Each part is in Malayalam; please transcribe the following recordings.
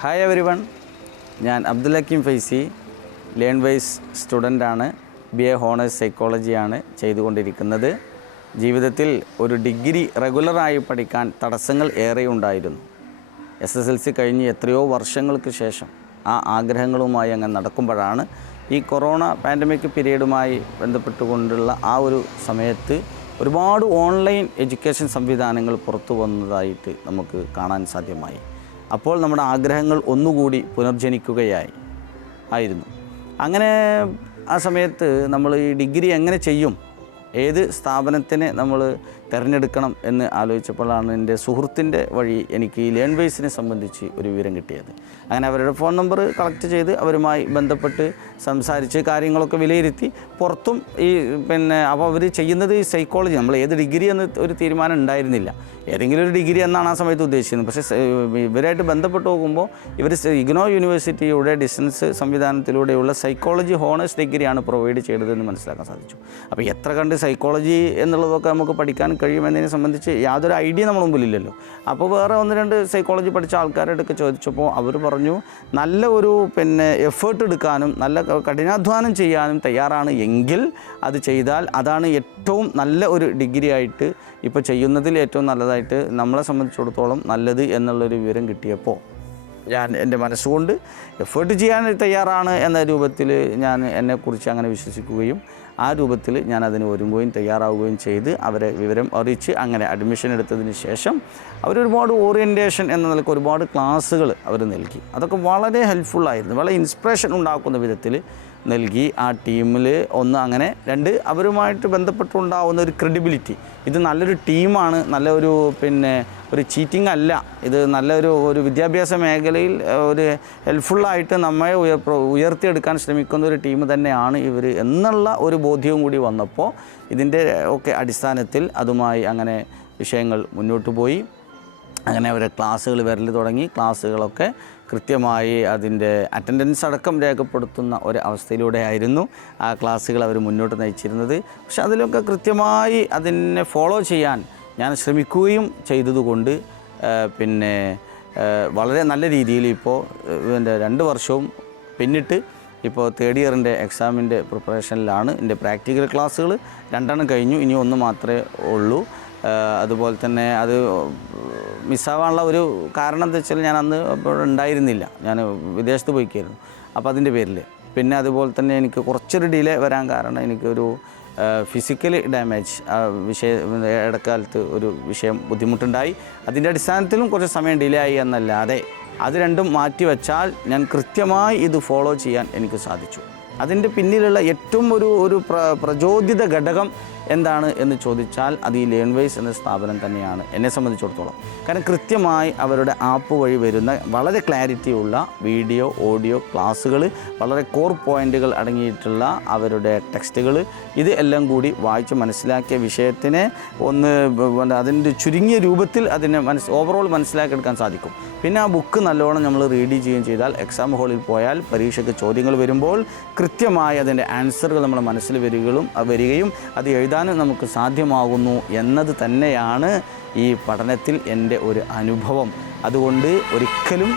ഹായ് എവരി വൺ ഞാൻ അബ്ദുൽ ഹക്കീം ഫൈസി ലേൺ വൈസ് സ്റ്റുഡന്റാണ് ബി എ ഹോണേഴ്സ് സൈക്കോളജിയാണ് ചെയ്തുകൊണ്ടിരിക്കുന്നത്. ജീവിതത്തിൽ ഒരു ഡിഗ്രി റെഗുലറായി പഠിക്കാൻ തടസ്സങ്ങൾ ഏറെ ഉണ്ടായിരുന്നു. എസ് എസ് എൽ സി കഴിഞ്ഞ് എത്രയോ വർഷങ്ങൾക്ക് ശേഷം ആ ആഗ്രഹങ്ങളുമായി അങ്ങ് നടക്കുമ്പോഴാണ് ഈ കൊറോണ പാൻഡമിക് പീരീഡുമായി ബന്ധപ്പെട്ടുകൊണ്ടുള്ള ആ ഒരു സമയത്ത് ഒരുപാട് ഓൺലൈൻ എഡ്യൂക്കേഷൻ സംവിധാനങ്ങൾ പുറത്തു വന്നതായിട്ട് നമുക്ക് കാണാൻ സാധ്യമായി. അപ്പോൾ നമ്മുടെ ആഗ്രഹങ്ങൾ ഒന്നുകൂടി പുനർജനിക്കുകയായി ആയിരുന്നു. അങ്ങനെ ആ സമയത്ത് നമ്മൾ ഈ ഡിഗ്രി എങ്ങനെ ചെയ്യും? ഏത് സ്ഥാപനത്തിനെ നമ്മൾ തിരഞ്ഞെടുക്കണം എന്ന് ആലോചിച്ചപ്പോഴാണ് എന്റെ സുഹൃത്തിന്റെ വഴി എനിക്ക് ഈ ലേൺ വേസിനെ സംബന്ധിച്ച് ഒരു വിവരം കിട്ടിയത്. അങ്ങനെ അവരുടെ ഫോൺ നമ്പർ കളക്ട് ചെയ്ത് അവരുമായി ബന്ധപ്പെട്ട് സംസാരിച്ച് കാര്യങ്ങളൊക്കെ വിലയിരുത്തി പുറത്തും ഈ പിന്നെ അപ്പോൾ അവർ ചെയ്യുന്നത് ഈ സൈക്കോളജി നമ്മൾ ഏത് ഡിഗ്രി എന്ന് ഒരു തീരുമാനം ഉണ്ടായിരുന്നില്ല. ഏതെങ്കിലും ഒരു ഡിഗ്രി എന്നാണ് ആ സമയത്ത് ഉദ്ദേശിക്കുന്നത് പക്ഷേ ഇവരായിട്ട് ബന്ധപ്പെട്ട് നോക്കുമ്പോൾ ഇവർ ഇഗ്നോ യൂണിവേഴ്സിറ്റിയുടെ ഡിസ്റ്റൻസ് സംവിധാനത്തിലൂടെയുള്ള സൈക്കോളജി ഹോണേഴ്സ് ഡിഗ്രിയാണ് പ്രൊവൈഡ് ചെയ്തതെന്ന് മനസ്സിലാക്കാൻ സാധിച്ചു. അപ്പോൾ എത്ര കണ്ട് സൈക്കോളജി എന്നുള്ളതൊക്കെ നമുക്ക് പഠിക്കാൻ കഴിയുമെന്നതിനെ സംബന്ധിച്ച് യാതൊരു ഐഡിയ നമ്മുടെ മുമ്പിലില്ലല്ലോ. അപ്പോൾ വേറെ ഒന്ന് രണ്ട് സൈക്കോളജി പഠിച്ച ആൾക്കാരോടൊക്കെ ചോദിച്ചപ്പോൾ അവർ പറഞ്ഞു നല്ല ഒരു പിന്നെ എഫേർട്ട് എടുക്കാനും നല്ല കഠിനാധ്വാനം ചെയ്യാനും തയ്യാറാണ് എങ്കിൽ അത് ചെയ്താൽ അതാണ് ഏറ്റവും നല്ല ഒരു ഡിഗ്രി ആയിട്ട് ഇപ്പോൾ ചെയ്യുന്നതിൽ ഏറ്റവും നല്ലതായിട്ട് നമ്മളെ സംബന്ധിച്ചിടത്തോളം നല്ലത് എന്നുള്ളൊരു വിവരം കിട്ടിയപ്പോൾ ഞാൻ എന്റെ മനസ്സുകൊണ്ട് എഫേർട്ട് ചെയ്യാൻ തയ്യാറാണ് എന്ന രൂപത്തിൽ ഞാൻ എന്നെക്കുറിച്ച് അങ്ങനെ വിശ്വസിക്കുകയും ആ രൂപത്തിൽ ഞാൻ അതിന് ഒരുങ്ങുകയും തയ്യാറാവുകയും ചെയ്ത് അവരെ വിവരം അറിയിച്ച് അങ്ങനെ അഡ്മിഷൻ എടുത്തതിന് ശേഷം അവരൊരുപാട് ഓറിയന്റേഷൻ എന്ന നിലയ്ക്ക് ഒരുപാട് ക്ലാസ്സുകൾ അവർ നൽകി. അതൊക്കെ വളരെ ഹെൽപ്ഫുള്ളായിരുന്നു വളരെ ഇൻസ്പിറേഷൻ ഉണ്ടാക്കുന്ന വിധത്തിൽ നൽകി. ആ ടീമിൽ ഒന്ന് അങ്ങനെ രണ്ട് അവരുമായിട്ട് ബന്ധപ്പെട്ടുണ്ടാവുന്ന ഒരു ക്രെഡിബിലിറ്റി ഇത് നല്ലൊരു ടീമാണ് നല്ലൊരു പിന്നെ ഒരു ചീറ്റിംഗ് അല്ല. ഇത് നല്ലൊരു ഒരു വിദ്യാഭ്യാസ മേഖലയിൽ ഒരു ഹെൽപ്ഫുള്ളായിട്ട് നമ്മെ ഉയർ ഉയർത്തിയെടുക്കാൻ ശ്രമിക്കുന്ന ഒരു ടീം തന്നെയാണ് ഇവർ എന്നുള്ള ഒരു ബോധ്യവും കൂടി വന്നപ്പോൾ ഇതിന്റെ ഒക്കെ അടിസ്ഥാനത്തിൽ അതുമായി അങ്ങനെ വിഷയങ്ങൾ മുന്നോട്ട് പോയി. അങ്ങനെ അവരെ ക്ലാസ്സുകൾ വരൽ തുടങ്ങി. ക്ലാസ്സുകളൊക്കെ കൃത്യമായി അതിന്റെ അറ്റൻഡൻസ് അടക്കം രേഖപ്പെടുത്തുന്ന ഒരു അവസ്ഥയിലൂടെ ആയിരുന്നു ആ ക്ലാസ്സുകൾ അവർ മുന്നോട്ട് നയിച്ചിരുന്നത്. പക്ഷെ അതിലൊക്കെ കൃത്യമായി അതിനെ ഫോളോ ചെയ്യാൻ ഞാൻ ശ്രമിക്കുകയും ചെയ്തതുകൊണ്ട് പിന്നെ വളരെ നല്ല രീതിയിൽ ഇപ്പോൾ എന്റെ രണ്ട് വർഷവും പിന്നിട്ട് ഇപ്പോൾ തേർഡ് ഇയറിന്റെ എക്സാമിന്റെ പ്രിപ്പറേഷനിലാണ് എന്റെ പ്രാക്ടിക്കൽ ക്ലാസ്സുകൾ രണ്ടെണ്ണം കഴിഞ്ഞു. ഇനി ഒന്ന് മാത്രമേ ഉള്ളൂ. അതുപോലെ തന്നെ അത് മിസ്സാവാനുള്ള ഒരു കാരണം എന്താ വെച്ചാൽ ഞാൻ അന്ന് ഉണ്ടായിരുന്നില്ല. ഞാൻ വിദേശത്ത് പോയിക്കായിരുന്നു. അപ്പോൾ അതിന്റെ പേരിൽ. പിന്നെ അതുപോലെ തന്നെ എനിക്ക് കുറച്ചൊരു ഡിലേ വരാൻ കാരണം എനിക്കൊരു ഫിസിക്കലി ഡാമേജ് ആ വിഷയ ഇടക്കാലത്ത് ഒരു വിഷയം ബുദ്ധിമുട്ടുണ്ടായി. അതിന്റെ അടിസ്ഥാനത്തിലും കുറച്ച് സമയം ഡിലേ ആയി എന്നല്ലാതെ അത് രണ്ടും മാറ്റിവെച്ചാൽ ഞാൻ കൃത്യമായി ഇത് ഫോളോ ചെയ്യാൻ എനിക്ക് സാധിച്ചു. അതിന്റെ പിന്നിലുള്ള ഏറ്റവും ഒരു ഒരു പ്ര പ്രചോദിത ഘടകം എന്താണ് എന്ന് ചോദിച്ചാൽ അത് ഈ ലേൺവേസ് എന്ന സ്ഥാപനം തന്നെയാണ്. എന്നെ സംബന്ധിച്ചിടത്തോളം. കാരണം കൃത്യമായി അവരുടെ ആപ്പ് വഴി വരുന്ന വളരെ ക്ലാരിറ്റിയുള്ള വീഡിയോ ഓഡിയോ ക്ലാസ്സുകൾ വളരെ കോർ പോയിന്റുകൾ അടങ്ങിയിട്ടുള്ള അവരുടെ ടെക്സ്റ്റുകൾ ഇത് എല്ലാം കൂടി വായിച്ച് മനസ്സിലാക്കിയ വിഷയത്തിനെ ഒന്ന് അതിന്റെ ചുരുങ്ങിയ രൂപത്തിൽ അതിനെ മനസ് ഓവറോൾ മനസ്സിലാക്കിയെടുക്കാൻ സാധിക്കും. പിന്നെ ആ ബുക്ക് നല്ലോണം നമ്മൾ റീഡ് ചെയ്യുകയും ചെയ്താൽ എക്സാം ഹോളിൽ പോയാൽ പരീക്ഷയ്ക്ക് ചോദ്യങ്ങൾ വരുമ്പോൾ കൃത്യമായി അതിന്റെ ആൻസറുകൾ നമ്മുടെ മനസ്സിൽ വരികയും വരികയും അത് എഴുതാനും നമുക്ക് സാധ്യമാകുന്നു എന്നത് തന്നെയാണ് ഈ പഠനത്തിൽ എന്റെ ഒരു അനുഭവം. അതുകൊണ്ട് ഒരിക്കലും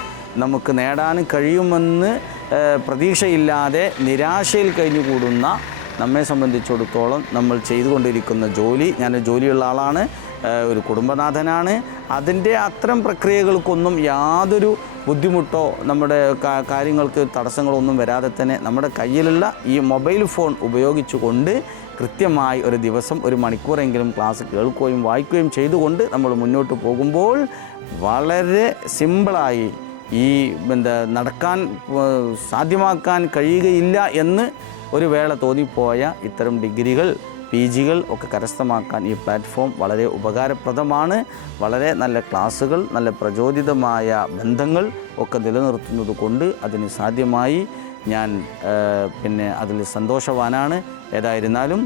നമുക്ക് നേടാൻ കഴിയുമെന്ന് പ്രതീക്ഷയില്ലാതെ നിരാശയിൽ കഴിഞ്ഞുകൂടുന്ന നമ്മെ സംബന്ധിച്ചിടത്തോളം നമ്മൾ ചെയ്തുകൊണ്ടിരിക്കുന്ന ജോലി ഞാൻ ജോലിയുള്ള ആളാണ് ഒരു കുടുംബനാഥനാണ്. അതിന്റെ അത്തരം പ്രക്രിയകൾക്കൊന്നും യാതൊരു ബുദ്ധിമുട്ടോ നമ്മുടെ കാര്യങ്ങൾക്ക് തടസ്സങ്ങളൊന്നും വരാതെ തന്നെ നമ്മുടെ കയ്യിലുള്ള ഈ മൊബൈൽ ഫോൺ ഉപയോഗിച്ചുകൊണ്ട് കൃത്യമായി ഒരു ദിവസം ഒരു മണിക്കൂറെങ്കിലും ക്ലാസ് കേൾക്കുകയും വായിക്കുകയും ചെയ്തുകൊണ്ട് നമ്മൾ മുന്നോട്ട് പോകുമ്പോൾ വളരെ സിമ്പിളായി ഈ എന്താ നടക്കാൻ സാധ്യമാക്കാൻ കഴിയുകയില്ല എന്ന് ഒരു വേള തോന്നിപ്പോയ ഇത്തരം ഡിഗ്രികൾ പി ജികൾ ഒക്കെ കരസ്ഥമാക്കാൻ ഈ പ്ലാറ്റ്ഫോം വളരെ ഉപകാരപ്രദമാണ്. വളരെ നല്ല ക്ലാസ്സുകൾ നല്ല പ്രചോദിതമായ ബന്ധങ്ങൾ ഒക്കെ നിലനിർത്തുന്നത് കൊണ്ട് അതിന് സാധ്യമായി ഞാൻ പിന്നെ അതിൽ സന്തോഷവാനാണ്. ഏതായിരുന്നാലും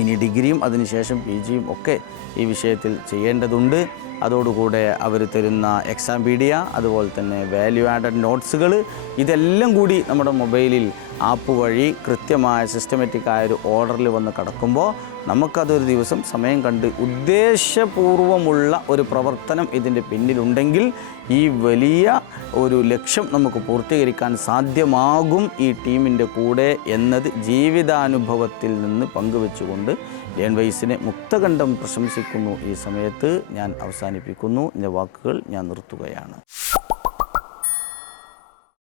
ഇനി ഡിഗ്രിയും അതിനുശേഷം പി ജിയും ഒക്കെ ഈ വിഷയത്തിൽ ചെയ്യേണ്ടതുണ്ട്. അതോടുകൂടെ അവർ തരുന്ന എക്സാം പീഡിയ അതുപോലെ തന്നെ വാല്യൂ ആഡഡ് നോട്ട്സുകൾ ഇതെല്ലാം കൂടി നമ്മുടെ മൊബൈലിൽ ആപ്പ് വഴി കൃത്യമായ സിസ്റ്റമാറ്റിക് ഒരു ഓർഡറിൽ വന്ന് കടക്കുമ്പോൾ നമുക്കതൊരു ദിവസം സമയം കണ്ട് ഉദ്ദേശപൂർവമുള്ള ഒരു പ്രവർത്തനം ഇതിന്റെ പിന്നിലുണ്ടെങ്കിൽ ഈ വലിയ ഒരു ലക്ഷ്യം നമുക്ക് പൂർത്തീകരിക്കാൻ സാധ്യമാകും ഈ ടീമിന്റെ കൂടെ എന്നത് ജീവിതാനുഭവത്തിൽ നിന്ന് പങ്കുവെച്ചുകൊണ്ട് ലേൺ വൈസിനെ മുക്തകണ്ഠം പ്രശംസിക്കുന്നു. ഈ സമയത്ത് ഞാൻ അവസാനിപ്പിക്കുന്നു. എന്റെ വാക്കുകൾ ഞാൻ നിർത്തുകയാണ്.